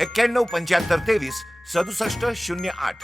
एक्क्याण्णव पंच्याहत्तर तेवीस सदुसष्ट शून्य आठ.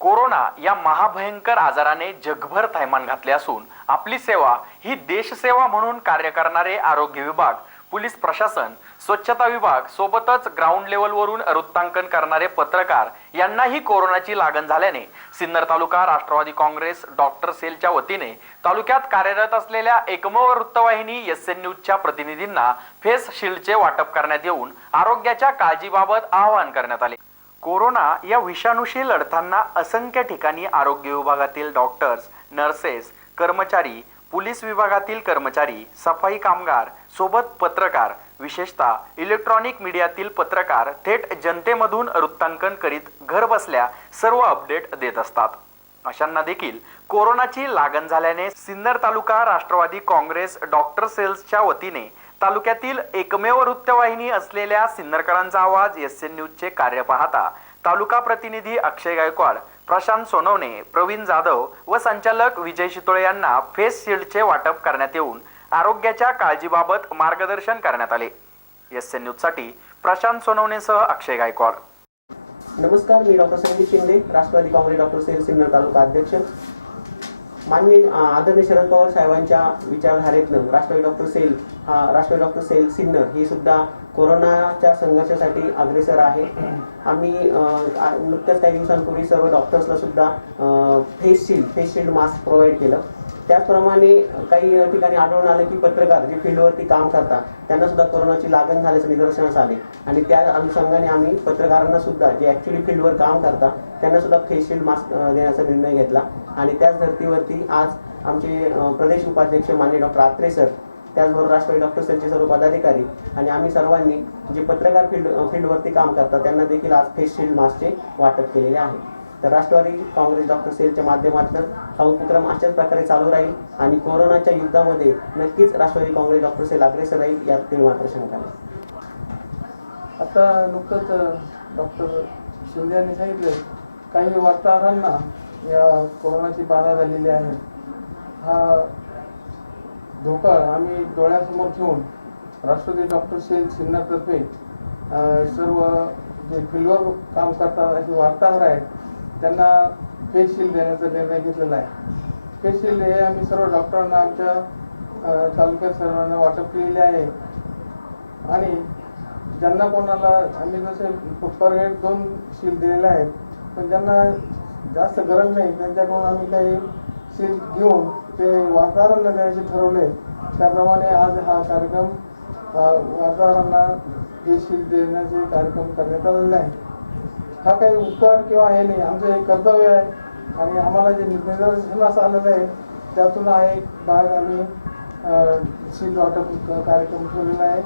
कोरोना या महाभयंकर आजाराने जगभर थैमान घातले असून आपली सेवा ही देशसेवा म्हणून कार्य करणारे आरोग्य विभाग पोलीस प्रशासन स्वच्छता विभाग सोबतच ग्राउंड लेवलवरून वृत्तांकन करणारे पत्रकार यांनाही कोरोनाची लागण झाल्याने सिन्नर तालुका राष्ट्रवादी काँग्रेस डॉक्टर सेलच्या वतीने तालुक्यात कार्यरत असलेल्या एकमेव वृत्तवाहिनी एस एन न्यूजच्या प्रतिनिधींना फेस शिल्डचे वाटप करण्यात येऊन आरोग्याच्या काळजीबाबत आवाहन करण्यात आले. कोरोना या विषाणूशी लढताना असंख्य ठिकाणी आरोग्य विभागातील डॉक्टर्स नर्सेस कर्मचारी पोलीस विभागातील कर्मचारी सफाई कामगार सोबत पत्रकार विशेषतः इलेक्ट्रॉनिक मीडियातील पत्रकार थेट जनतेमधून वृत्तांकन करीत घर बसल्या सर्व अपडेट देत असतात. अशांना देखील कोरोनाची लागण झाल्याने सिन्नर तालुका राष्ट्रवादी काँग्रेस डॉक्टर सेल्सच्या वतीने तालुक्यातील एकमेव वृत्तवाहिनी असलेल्या सिन्नरकरांचा आवाज एस एन न्यूजचे कार्य पाहता तालुका प्रतिनिधी अक्षय गायकवाड प्रशांत सोनवणे प्रवीण जाधव व संचालक विजय शितोळे यांना फेस शिल्डचे वाटप करण्यात येऊन आरोग्याच्या काळजीबाबत मार्गदर्शन करण्यात आले. एस एन न्यूजसाठी प्रशांत सोनवणेसह अक्षय गायकवाड. नमस्कार मी doctor Sandeep Shinde Rashtrawadi Congress doctor cell Sinnar तालुका अध्यक्ष. माननीय आदरणीय शरद पवार साहेबांच्या विचारधारेतनं राष्ट्रवादी डॉक्टर सेल हा राष्ट्रवादी डॉक्टर सेल सिन्नर ही सुद्धा कोरोनाच्या संघर्षासाठी अग्रेसर आहे. आम्ही नुकत्याच काही दिवसांपूर्वी सर्व डॉक्टर्सला सुद्धा face shield face shield mask provide केलं. त्याचप्रमाणे काही ठिकाणी आढळून आलं की पत्रकार जे फील्डवरती काम करतात त्यांना सुद्धा कोरोनाची लागण झाल्याचं निदर्शनास आले. आणि त्या अनुषंगाने आम्ही पत्रकारांना सुद्धा जे ऍक्च्युली फील्डवर काम करतात त्यांना सुद्धा फेस मास्क देण्याचा निर्णय घेतला. आणि त्याच धर्तीवरती आज आमचे प्रदेश उपाध्यक्ष मान्य डॉक्टर आत्रे सर त्याचबरोबर राष्ट्रवादी डॉक्टर सेलचे सर्व पदाधिकारी आणि आम्ही सर्वांनी जे पत्रकार फील्ड फील्डवरती काम करतात त्यांना देखील आज फेस शिल्ड मास्कचे वाटप केलेले आहे. तर राष्ट्रवादी काँग्रेस डॉक्टर सेलच्या माध्यमातून हा उपक्रम अशाच प्रकारे चालू राहील आणि कोरोनाच्या युद्धामध्ये नक्कीच राष्ट्रवादी काँग्रेस डॉक्टर सेल अग्रेसर राहील यात ते मात्र शंका नाही. आता नुकतंच डॉक्टर शिंदे यांनी सांगितलं काही वार्ताहरांना या कोरोनाची बाधा झालेली आहे. हा धोका आम्ही डोळ्यासमोर ठेवून राष्ट्रपती डॉक्टर सेन सिन्हातर्फे सर्व जे फील्डवर काम करतात असे वार्ताहर आहेत त्यांना फेस शिल्ड देण्याचा निर्णय घेतलेला आहे. फेस शिल्ड हे आम्ही सर्व डॉक्टरांना आमच्या तालुक्यात सर्वांना वाटप केलेले आहे. आणि ज्यांना कोणाला आम्ही जसे पर हेड दोन शील दिलेले आहेत पण ज्यांना जास्त गरज नाही त्यांच्याकडून आम्ही काही शील घेऊन ते वार्ताहरांना द्यायचे ठरवले. त्याप्रमाणे आज हा कार्यक्रम वातावरणाला वार्ताहरांना हे शील देण्याचे कार्यक्रम करण्यात आलेला आहे. हा काही उपकार किंवा हे नाही आमचं हे कर्तव्य आहे. आणि आम्हाला जे निदर्शनास आलेलं आहे त्यातून हा एक भाग आम्ही सीट वाटप कार्यक्रम ठेवलेला आहे.